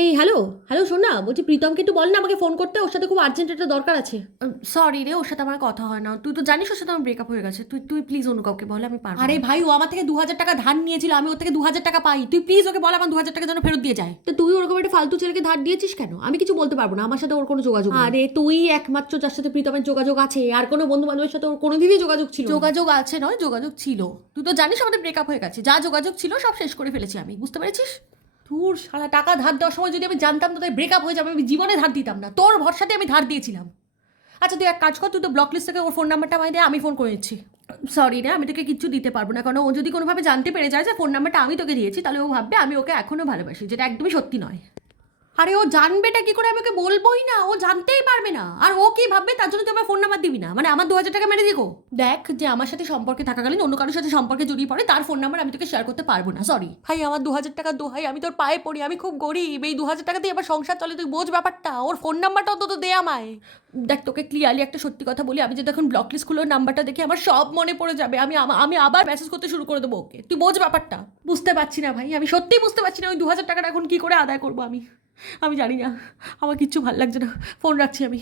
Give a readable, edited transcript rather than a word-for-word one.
এই hello hello, শোন না, বলছি প্রীতমকে একটু বল না আমাকে ফোন করতে, ওর সাথে খুব আর্জেন্ট একটা দরকার আছে। সরি রে, ওর সাথে আমার কথা হয় না। তুই তো জানিস ওর সাথে আমার ব্রেকআপ হয়ে গেছে। তুই তুই প্লিজ অন্য কাউকে বল, আমি পারবো আরে না। ভাই, ও আমার থেকে 2,000 টাকা ধার নিয়েছিল, আমি ওর থেকে 2,000 টাকা পাই, তুই প্লিজ ওকে বল আমার 2,000 টাকা যেন ফেরত দিয়ে যায়। তো তুই ওরকম একটা ফালতু ছেলেকে ধার দিয়েছিস কেন? আমি কিছু বলতে পারবো না, আমার সাথে ওর কোনো যোগাযোগ নেই। আরে তুই একমাত্র যার সাথে প্রীতমের যোগাযোগ আছে, আর কোনো বন্ধু বান্ধবের সাথে ওর কোনোদিনই যোগাযোগ ছিল না। যোগাযোগ আছে নয়, যোগাযোগ ছিল। তুই তো জানিস আমাদের ব্রেকআপ হয়ে গেছে, যা যোগাযোগ ছিল সব শেষ করে ফেলেছি আমি, বুঝতে পেরেছিস? তোর সারা টাকা ধার দেওয়ার সময় যদি আমি জানতাম তোদের ব্রেকআপ হয়ে যাবে, আমি জীবনে ধার দিতাম না, তোর ভরসাতে আমি ধার দিয়েছিলাম। আচ্ছা তুই এক কাজ কর, তুই তো ব্লক লিস্ট থেকে ওর ফোন নাম্বারটা আমায় দে, আমি ফোন করে নিচ্ছি। সরি রে, আমি তোকে কিচ্ছু দিতে পারবো না, কারণ ও যদি কোনোভাবে জানতে পেরে যায় যে ফোন নাম্বারটা আমি তোকে দিয়েছি, তাহলে ও ভাববে আমি ওকে এখনো ভালোবাসি, যেটা একদমই সত্যি নয়। আরে ও জানবেটা কি করে? আমি ওকে বলবোই না, ও জানতেই পারবে না। আর ও কি ভাববে তার জন্য তুই আমার ফোন নাম্বার দিবি না? মানে আমার 2,000 টাকা মেরে দিগো? দেখ, যে আমার সাথে সম্পর্কে থাকাকালীন অন্য কারোর সাথে সম্পর্কে জড়িয়ে পড়ে, তার ফোন নাম্বার আমি তোকে শেয়ার করতে পারবো না, সরি ভাই। আমার 2,000 টাকা দোহাই, আমি তোর পায়ে পড়ি, আমি খুব গরিব, এই 2,000 টাকা দিয়ে আবার সংসার চলে, তুই বোঝ ব্যাপারটা। ওর ফোন নাম্বারটা অন্তত দে আমায়। দেখ, তোকে ক্লিয়ারলি একটা সত্যি কথা বলি, আমি যদি এখন ব্লক লিস্ট খুলে ওর নাম্বারটা দেখে আমার সব মনে পড়ে যাবে, আমি আবার মেসেজ করতে শুরু করে দেবো ওকে। তুই বোঝ ব্যাপারটা। বুঝতে পারছি না ভাই, আমি সত্যিই বুঝতে পারছি না ওই 2,000 টাকাটা এখন কি করে আদায় করবো আমি। আমি জানি না, আমার কিচ্ছু ভালো লাগছে না, ফোন রাখছি আমি।